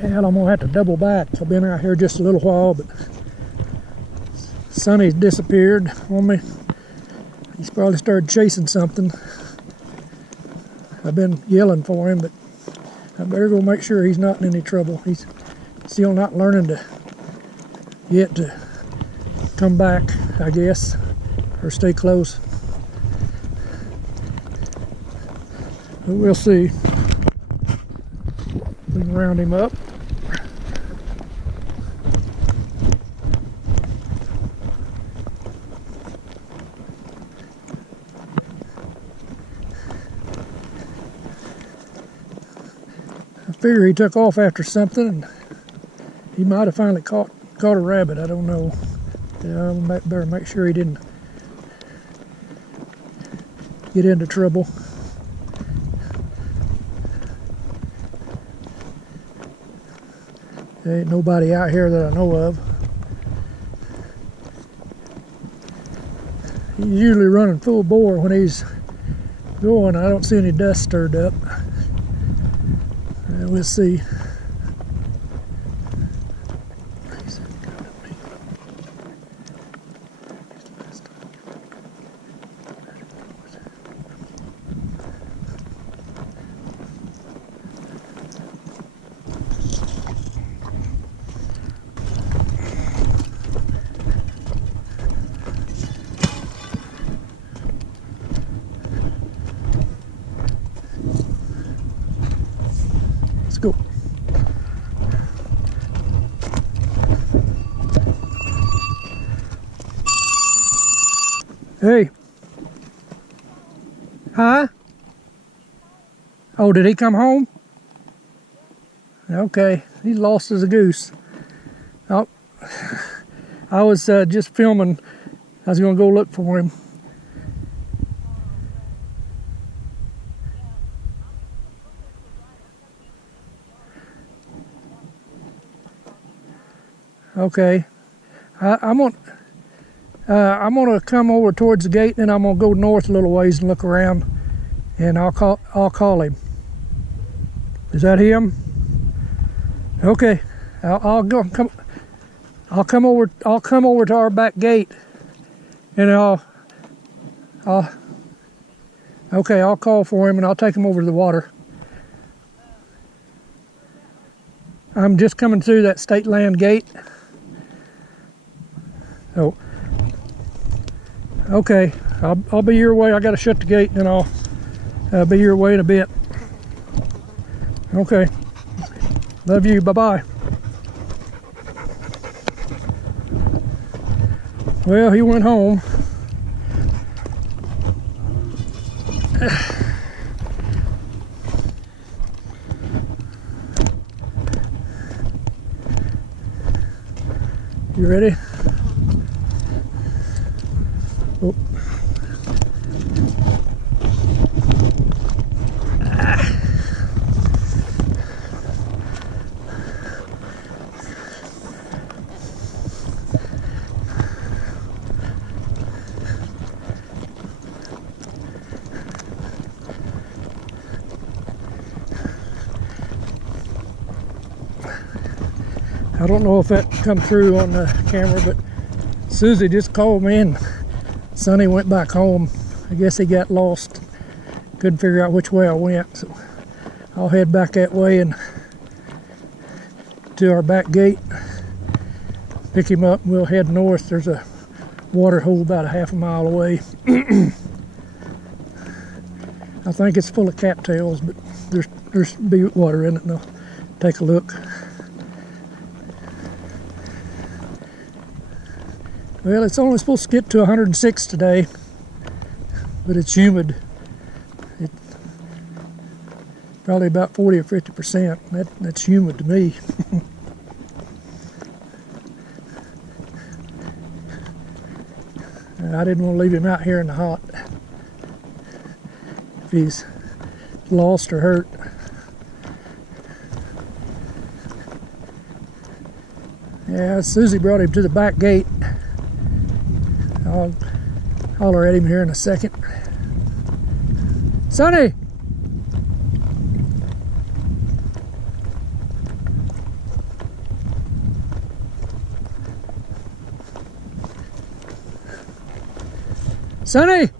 Hell, I'm gonna have to double back. I've been out here just a little while, but Sonny's disappeared on me. He's probably started chasing something. I've been yelling for him, but I better go make sure he's not in any trouble. He's still not learning yet to come back, I guess, or stay close. But we'll see. We can round him up. I figure he took off after something, and he might have finally caught a rabbit. I don't know. Yeah, I better make sure he didn't get into trouble. There ain't nobody out here that I know of. He's usually running full bore when he's going. I don't see any dust stirred up. We'll see. Let's go. Hey. Huh? Oh, did he come home? Okay, he lost as a goose. Oh, I was just filming. I was going to go look for him. Okay, I'm gonna come over towards the gate, and then I'm gonna go north a little ways and look around, and I'll call him. Is that him? Okay, I'll come over to our back gate, and I'll call for him, and I'll take him over to the water. I'm just coming through that state land gate. Oh, okay. I'll be your way. I got to shut the gate, and then I'll be your way in a bit. Okay. Love you. Bye-bye. Well, he went home. You ready? Oh. I don't know if that come through on the camera, but Susie just called me and Sonny went back home. I guess he got lost. Couldn't figure out which way I went, so I'll head back that way and to our back gate, pick him up, and we'll head north. There's a water hole about a half a mile away. I think it's full of cattails, but there's butte water in it, and I'll take a look. Well, it's only supposed to get to 106 today, but it's humid. It's probably about 40 or 50%. That's humid to me. I didn't want to leave him out here in the hot if he's lost or hurt. Yeah, Susie brought him to the back gate. I'll holler at him here in a second. Sonny! Sonny!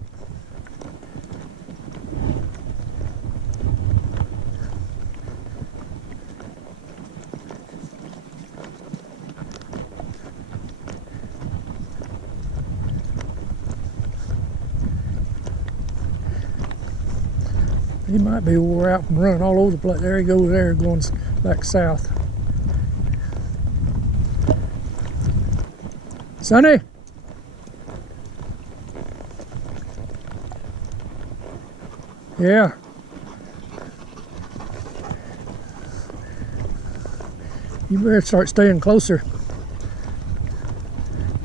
He might be wore out from running all over the place. There he goes there, going back south. Sonny! Yeah. You better start staying closer.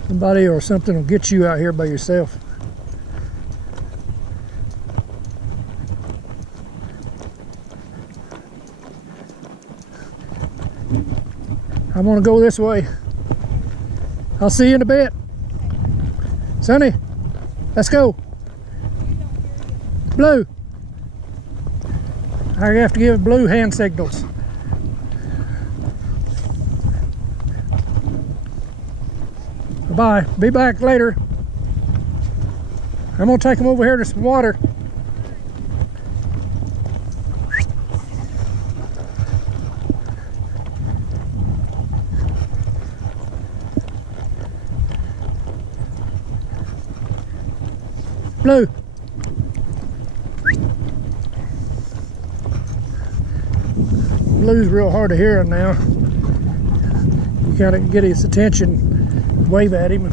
Somebody or something will get you out here by yourself. I'm gonna go this way. I'll see you in a bit. Sonny, let's go. Blue. I have to give Blue hand signals. Bye. Be back later. I'm gonna take him over here to some water. Blue. Blue's real hard of hearing now. You gotta get his attention, wave at him.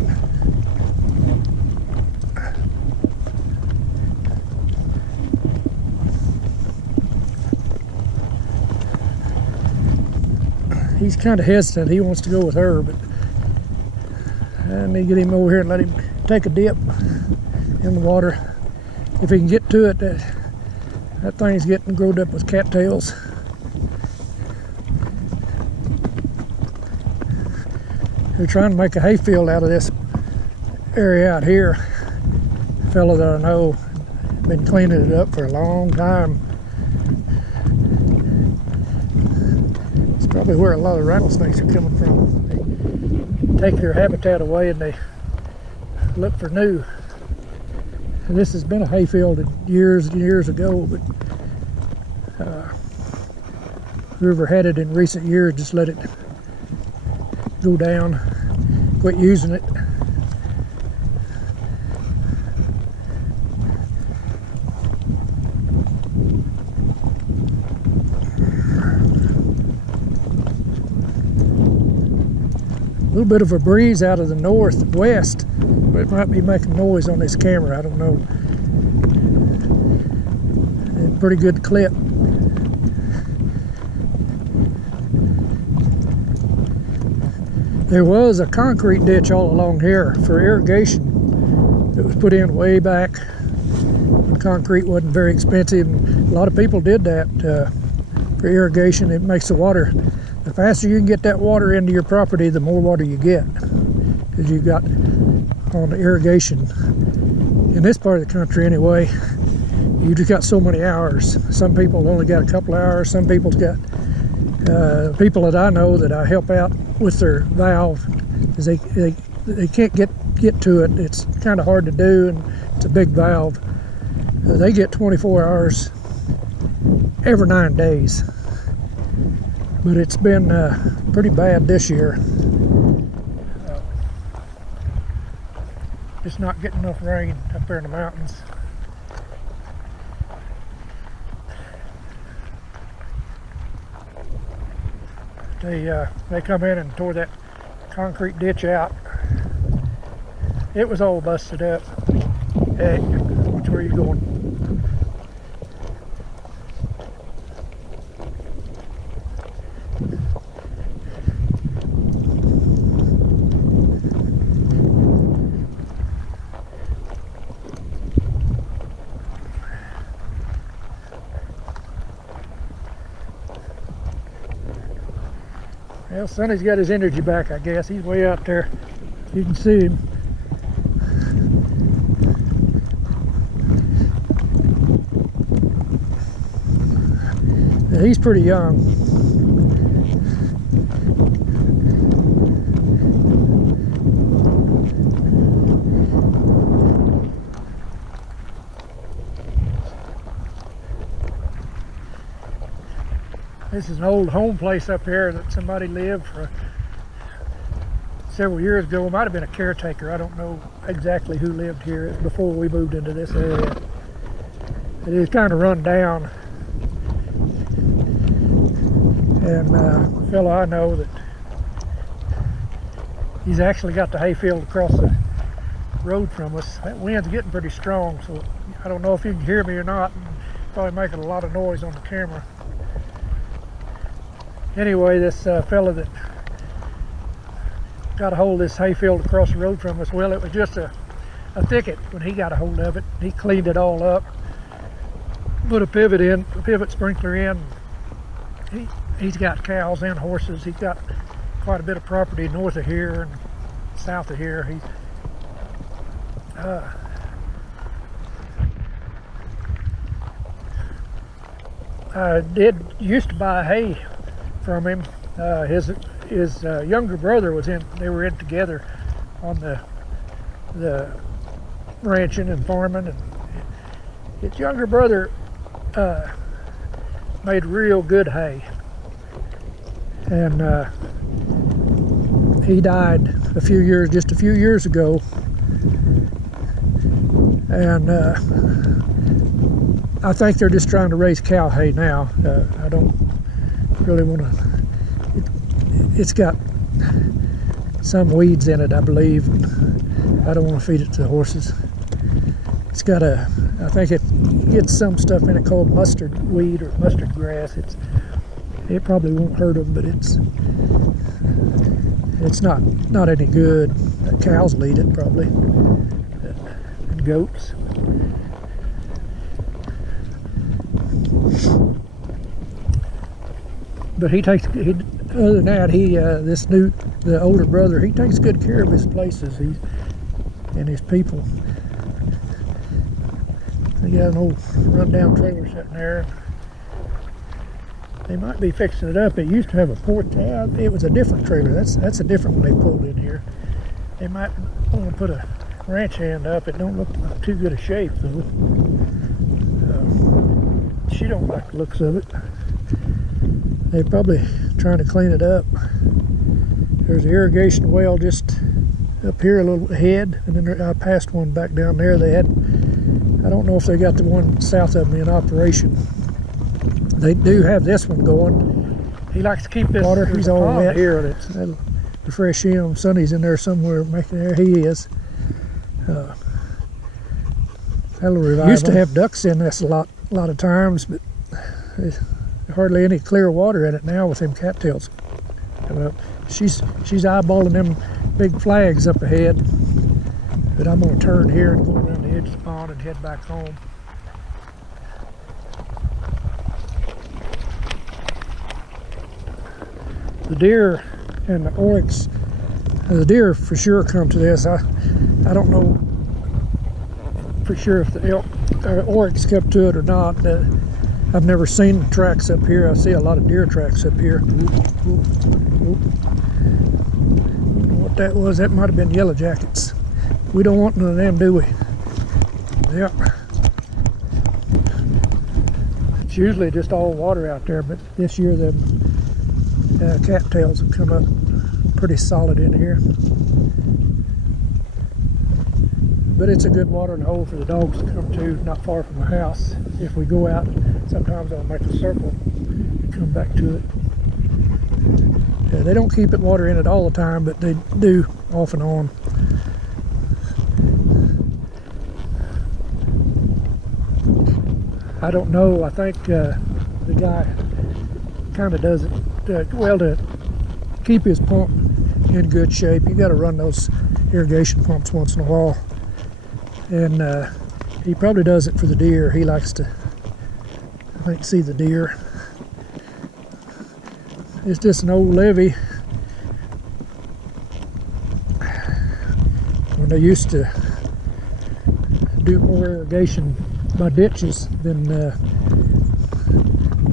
He's kind of hesitant. He wants to go with her, but I need to get him over here and let him take a dip in the water. If he can get to it, that thing's getting growed up with cattails. They're trying to make a hayfield out of this area out here. A fellow that I know been cleaning it up for a long time. It's probably where a lot of rattlesnakes are coming from. They take their habitat away and they look for new. And this has been a hayfield years and years ago, but whoever had it in recent years just let it go down, quit using it. A little bit of a breeze out of the northwest, but it might be making noise on this camera, I don't know. And pretty good clip. There was a concrete ditch all along here for irrigation. It was put in way back when concrete wasn't very expensive. And a lot of people did that for irrigation. It makes the water, the faster you can get that water into your property, the more water you get. Because you got on the irrigation, in this part of the country anyway, you just got so many hours. Some people only got a couple hours. Some people's got, people that I know that I help out with their valve, is they can't get to it. It's kind of hard to do, and it's a big valve. They get 24 hours every 9 days. But it's been pretty bad this year. Just not getting enough rain up there in the mountains. They come in and tore that concrete ditch out. It was all busted up. Hey, which way are you going? Well, Sonny's got his energy back, I guess. He's way out there. You can see him. Yeah, he's pretty young. This is an old home place up here that somebody lived for several years ago. It might have been a caretaker. I don't know exactly who lived here. It's before we moved into this area. It is kind of run down. And a fellow I know that he's actually got the hayfield across the road from us. That wind's getting pretty strong, so I don't know if you can hear me or not. Probably making a lot of noise on the camera. Anyway, this fella that got a hold of this hayfield across the road from us, well, it was just a thicket when he got a hold of it. He cleaned it all up, put a pivot sprinkler in. He's got cows and horses. He's got quite a bit of property north of here and south of here. I used to buy hay from him. His younger brother was in. They were in together on the ranching and farming. And his younger brother made real good hay, and he died just a few years ago. And I think they're just trying to raise cow hay now. I don't really want to. It's got some weeds in it, I believe. I don't want to feed it to the horses. It's got I think it gets some stuff in it called mustard weed or mustard grass. It probably won't hurt them, but it's not any good. Cows will eat it probably, and goats. But other than that, the older brother, he takes good care of his places and his people. They got an old rundown trailer sitting there. They might be fixing it up. It used to have a port tab. It was a different trailer. That's a different one they pulled in here. They might want to put a ranch hand up. It don't look too good a shape though. She don't like the looks of it. They're probably trying to clean it up. There's an irrigation well just up here a little ahead, and then I passed one back down there. I don't know if they got the one south of me in operation. They do have this one going. He likes to keep this water. He's all wet here. That'll refresh him. Sonny's in there somewhere making there. He is. That'll revive. Used to have ducks in this a lot of times, but there's hardly any clear water in it now with them cattails coming up. She's eyeballing them big flags up ahead. But I'm going to turn here and go around the edge of the pond and head back home. The deer and the oryx, the deer for sure come to this. I don't know for sure if the oryx kept to it or not. I've never seen tracks up here. I see a lot of deer tracks up here. Oop, oop, oop. I don't know what that was. That might have been yellow jackets. We don't want none of them, do we? Yep. It's usually just all water out there, but this year the cattails have come up pretty solid in here. But it's a good watering hole for the dogs to come to, not far from the house. If we go out, sometimes I'll make a circle and come back to it. Yeah, they don't keep it water in it all the time, but they do off and on. I don't know. I think the guy kind of does it well to keep his pump in good shape. You got to run those irrigation pumps once in a while, and he probably does it for the deer. He likes to, I think, see the deer. It's just an old levee. When they used to do more irrigation by ditches than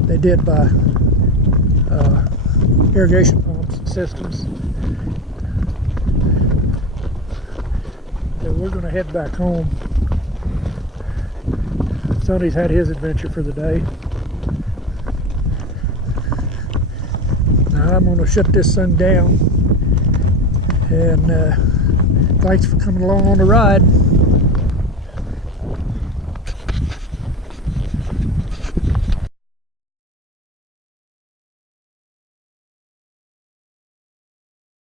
they did by irrigation pumps and systems. So we're going to head back home. Sonny's had his adventure for the day. I'm going to shut this thing down. And thanks for coming along on the ride.